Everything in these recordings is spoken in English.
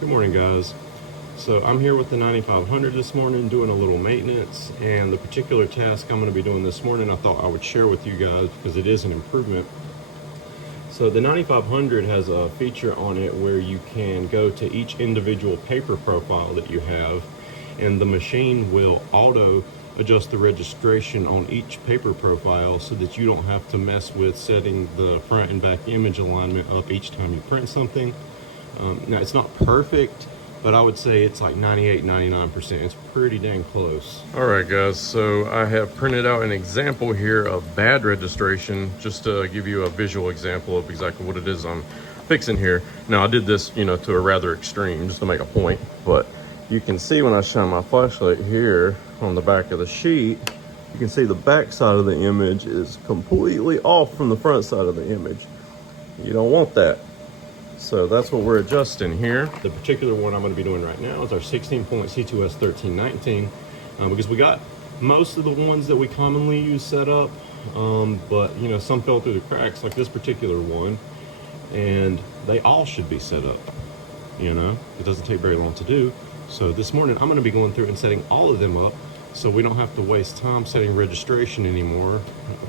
Good morning, guys. So I'm here with the 9500 this morning doing a little maintenance, and the particular task I'm going to be doing this morning I thought I would share with you guys because it is an improvement. So the 9500 has a feature on it where you can go to each individual paper profile that you have, and the machine will auto adjust the registration on each paper profile so that you don't have to mess with setting the front and back image alignment up each time you print something. Now it's not perfect, but I would say it's like 98-99%. It's pretty dang close. All right, guys, so I have printed out an example here of bad registration just to give you a visual example of exactly what it is I'm fixing here. Now I did this, to a rather extreme just to make a point, but you can see when I shine my flashlight here on the back of the sheet, you can see the back side of the image is completely off from the front side of the image. You don't want that. So that's what we're adjusting here. The particular one I'm going to be doing right now is our 16-point C2S 1319, because we got most of the ones that we commonly use set up, but some fell through the cracks, like this particular one, and they all should be set up. It doesn't take very long to do. So this morning I'm going to be going through and setting all of them up so we don't have to waste time setting registration anymore,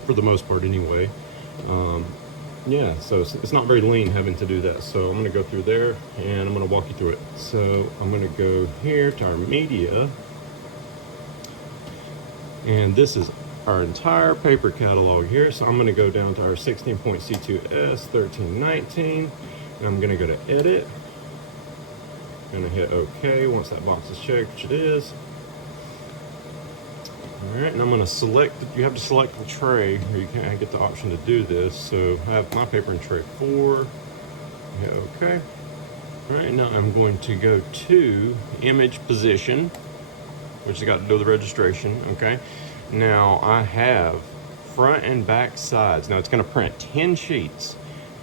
for the most part anyway. Yeah, so it's not very lean having to do that. So I'm going to go through there and I'm going to walk you through it. So I'm going to go here to our media, and this is our entire paper catalog here. So I'm going to go down to our 16-point C2S 1319, and I'm going to go to edit. I'm going to hit OK once that box is checked, which it is. All right, and I'm going to select, you have to select the tray, or you can't get the option to do this. So I have my paper in tray 4, hit OK. All right, now I'm going to go to image position, which has got to do with the registration, okay? Now I have front and back sides. Now it's going to print 10 sheets,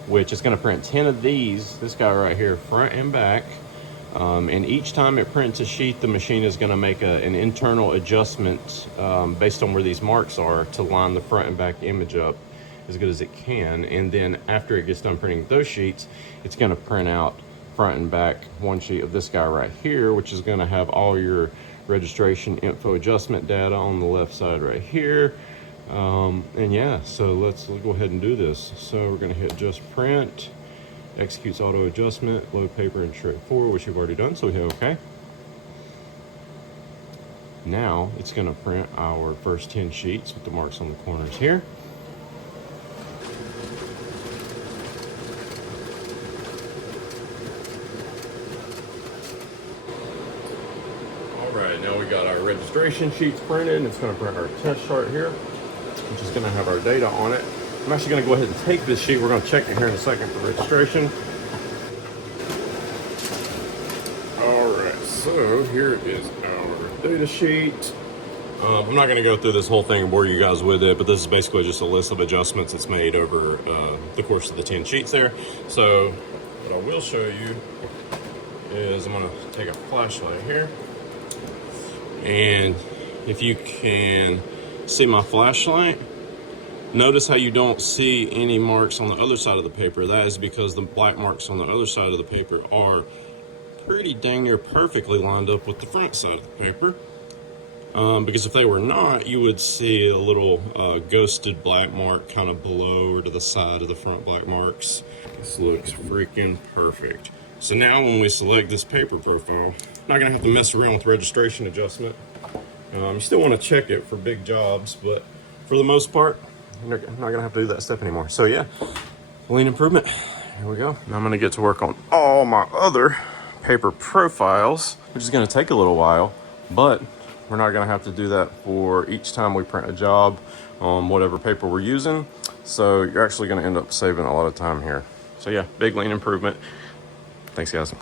which is going to print 10 of these, this guy right here, front and back. And each time it prints a sheet, the machine is going to make an internal adjustment based on where these marks are to line the front and back image up as good as it can. And then after it gets done printing those sheets, it's going to print out front and back one sheet of this guy right here, which is going to have all your registration info adjustment data on the left side right here. And yeah, so let's go ahead and do this. So we're going to hit just print. Executes auto adjustment, load paper in tray 4, which you've already done, so we hit OK. Now it's going to print our first 10 sheets with the marks on the corners here. All right, now we got our registration sheets printed. It's going to print our test chart here, which is going to have our data on it. I'm actually going to go ahead and take this sheet. We're going to check it here in a second for registration. All right, so here is our data sheet. I'm not going to go through this whole thing and bore you guys with it, but this is basically just a list of adjustments it's made over the course of the 10 sheets there. So what I will show you is I'm going to take a flashlight here, and if you can see my flashlight, notice how you don't see any marks on the other side of the paper. That is because the black marks on the other side of the paper are pretty dang near perfectly lined up with the front side of the paper. Because if they were not, you would see a little ghosted black mark kind of below or to the side of the front black marks. This looks freaking perfect. So now when we select this paper profile, not gonna have to mess around with registration adjustment. You still want to check it for big jobs, but for the most part, you're not gonna have to do that step anymore. So yeah, lean improvement. Here we go. Now I'm gonna get to work on all my other paper profiles, which is gonna take a little while, but we're not gonna have to do that for each time we print a job on whatever paper we're using. So you're actually gonna end up saving a lot of time here. So yeah, big lean improvement. Thanks, guys.